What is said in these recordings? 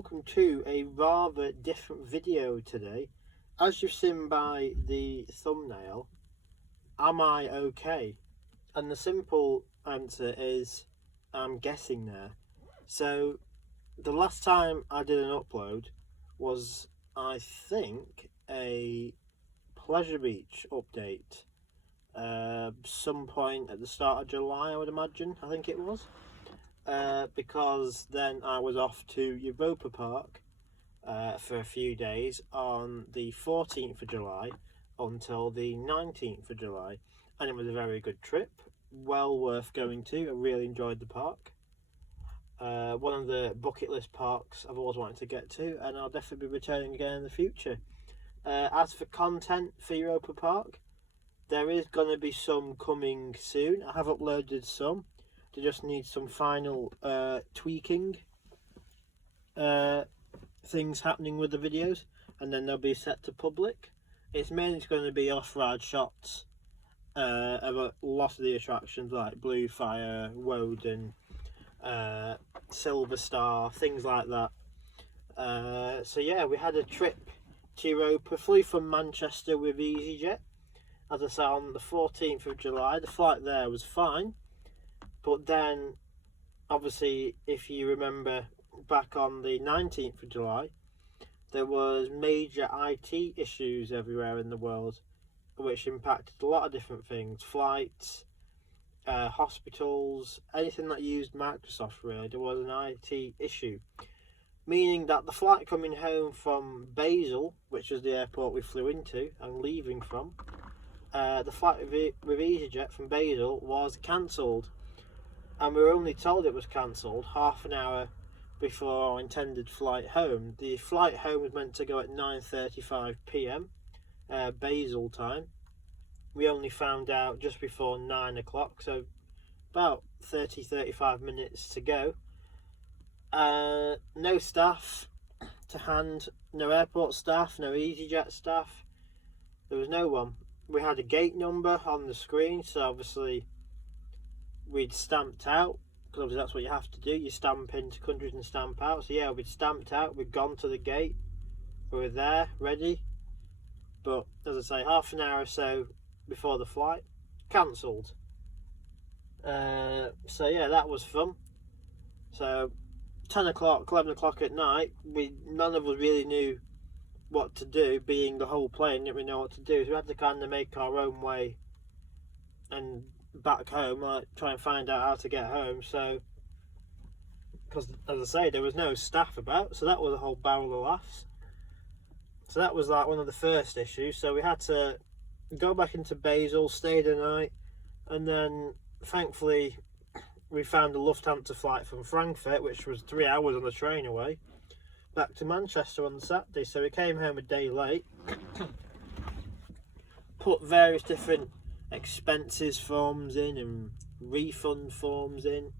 welcome to a rather different video today. As you've seen by the thumbnail, am I okay? And the simple answer is I'm getting there. So the last time I did an upload was, I think, a Pleasure Beach update. Some point at the start of July, I would imagine, I think it was. Because then I was off to Europa Park for a few days on the 14th of July until the 19th of July, and it was a very good trip, well worth going to. I really enjoyed the park. One of the bucket list parks I've always wanted to get to, and I'll definitely be returning again in the future. As for content for Europa Park, there is going to be some coming soon. I have uploaded some. They just need some final tweaking things happening with the videos, and then they'll be set to public. It's mainly going to be off-ride shots of a lot of the attractions like Blue Fire, Woden, Silver Star, things like that. So yeah, we had a trip to Europa, flew from Manchester with EasyJet. As I said, on the 14th of July, the flight there was fine. But then, obviously, if you remember back on the 19th of July, there was major IT issues everywhere in the world, which impacted a lot of different things. Flights, hospitals, anything that used Microsoft, really. There was an IT issue. Meaning that the flight coming home from Basel, which was the airport we flew into and leaving from, the flight with EasyJet from Basel was cancelled. And we were only told it was cancelled half an hour before our intended flight home. The flight home was meant to go at 9:35 p.m. Basel time. We only found out just before 9 o'clock, so about 30-35 minutes to go. No staff to hand, no airport staff, no EasyJet staff. There was no one. We had a gate number on the screen, so obviously we'd stamped out, because obviously that's what you have to do. You stamp into countries and stamp out. So yeah, we'd stamped out, we'd gone to the gate, we were there, ready. But as I say, half an hour or so before the flight, cancelled. So yeah, that was fun. So 10 o'clock, 11 o'clock at night, none of us really knew what to do. Being the whole plane, didn't really know what to do. So we had to kind of make our own way and back home, like try and find out how to get home. So, because as I say, there was no staff about, so that was a whole barrel of laughs. So that was like one of the first issues. So we had to go back into Basel, stay the night, and then thankfully we found a Lufthansa flight from Frankfurt, which was 3 hours on the train away, back to Manchester on the Saturday. So we came home a day late, put various different expenses forms in and refund forms in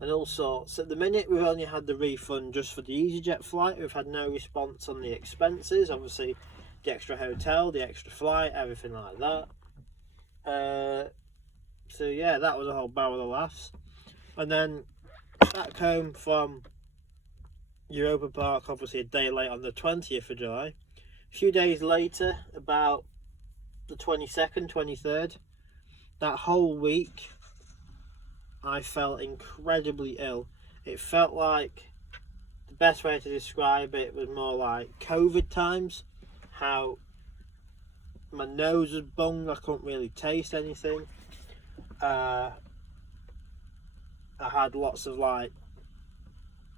and all sorts. At the minute we've only had the refund just for the EasyJet flight. We've had no response on the expenses, obviously the extra hotel, the extra flight, everything like that. So yeah, that was a whole barrel of laughs. And then back home from Europa Park, obviously a day late on the 20th of July. A few days later, about the 22nd, 23rd, that whole week I felt incredibly ill. It felt like, the best way to describe it was more like COVID times. How my nose was bunged, I couldn't really taste anything. I had lots of like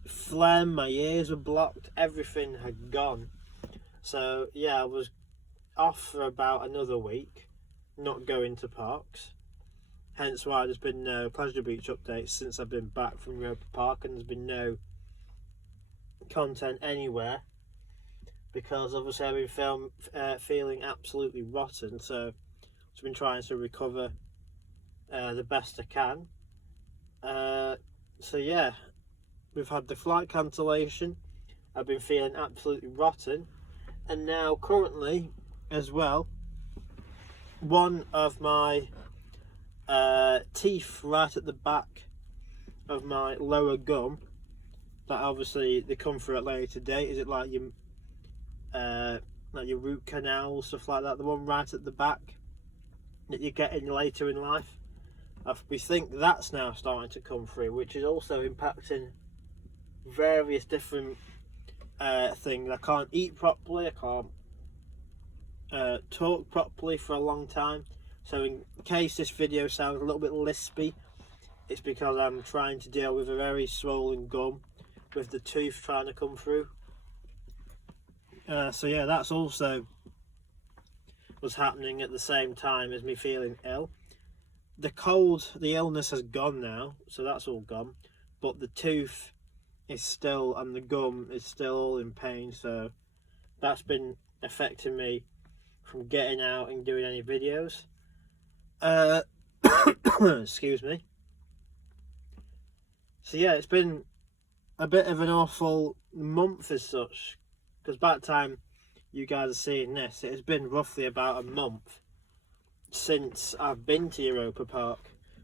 phlegm, my ears were blocked, everything had gone. So yeah, I was off for about another week, not going to parks. Hence why there's been no Pleasure Beach updates since I've been back from Europa Park, and there's been no content anywhere, because obviously I've been feeling absolutely rotten. So I've been trying to recover the best I can. So yeah, we've had the flight cancellation, I've been feeling absolutely rotten, and now currently as well, one of my teeth right at the back of my lower gum that obviously they come through at later date? Is it like your root canal, stuff like that, the one right at the back that you get in later in life? We think that's now starting to come through, which is also impacting various different things. I can't eat properly, I can't talk properly for a long time. So in case this video sounds a little bit lispy, it's because I'm trying to deal with a very swollen gum with the tooth trying to come through. So yeah, that's also was happening at the same time as me feeling ill. The cold, the illness has gone now, so that's all gone, but the tooth is still, and the gum is still all in pain, so that's been affecting me from getting out and doing any videos. Excuse me. So yeah, it's been a bit of an awful month as such, because by the time you guys are seeing this, it has been roughly about a month since I've been to Europa Park,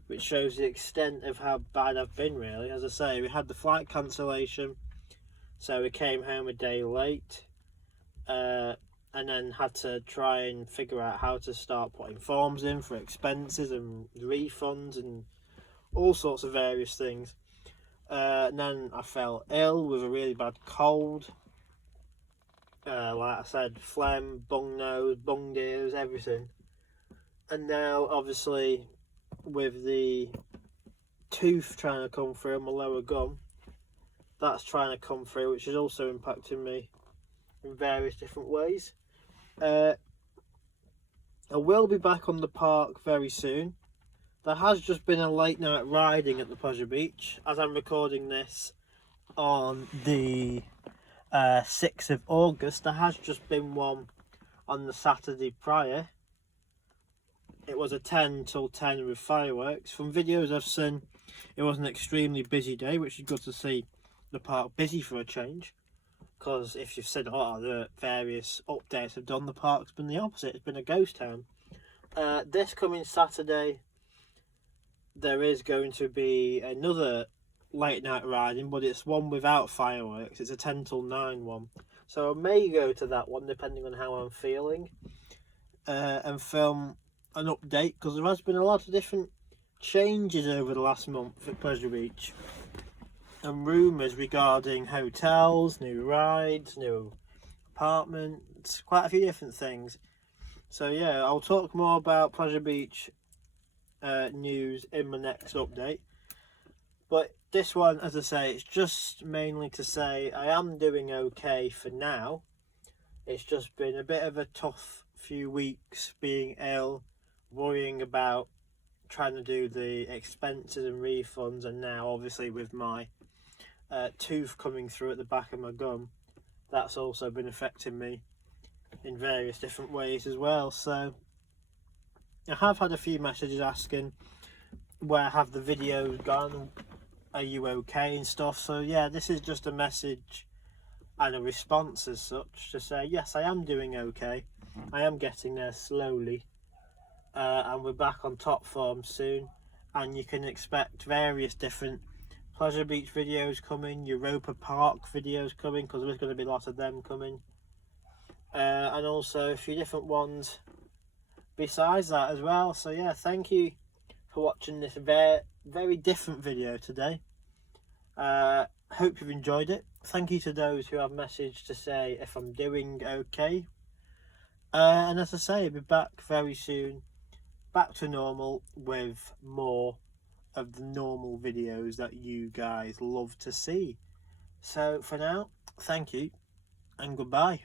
which shows the extent of how bad I've been, really. As I say, we had the flight cancellation, so we came home a day late, and then had to try and figure out how to start putting forms in for expenses and refunds and all sorts of various things. And then I fell ill with a really bad cold. Like I said, phlegm, bung nose, bung ears, everything. And now, obviously, with the tooth trying to come through, my lower gum, that's trying to come through, which is also impacting me in various different ways. I will be back on the park very soon. There has just been a late night riding at the Pleasure Beach, as I'm recording this on the 6th of August. There has just been one on the Saturday prior. It was a 10 till 10 with fireworks. From videos I've seen, it was an extremely busy day, which is good to see the park busy for a change. Because if you've seen a lot of the various updates I've done, the park's been the opposite. It's been a ghost town. This coming Saturday, there is going to be another late night riding, but it's one without fireworks. It's a 10 till 9 one. So I may go to that one depending on how I'm feeling, and film an update, because there has been a lot of different changes over the last month at Pleasure Beach, and rumours regarding hotels, new rides, new apartments, quite a few different things. So yeah, I'll talk more about Pleasure Beach news in my next update, but this one, as I say, it's just mainly to say I am doing okay for now. It's just been a bit of a tough few weeks being ill, worrying about trying to do the expenses and refunds, and now obviously with my tooth coming through at the back of my gum, that's also been affecting me in various different ways as well. So I have had a few messages asking where have the videos gone, are you okay and stuff. So yeah, this is just a message and a response as such to say yes, I am doing okay, I am getting there slowly, and we're back on top form soon, and you can expect various different Pleasure Beach videos coming, Europa Park videos coming, because there's going to be a lot of them coming, and also a few different ones besides that as well. So yeah, thank you for watching this very different video today. Hope you've enjoyed it. Thank you to those who have messaged to say if I'm doing okay, and as I say, I'll be back very soon, back to normal with more of the normal videos that you guys love to see. So for now, thank you and goodbye.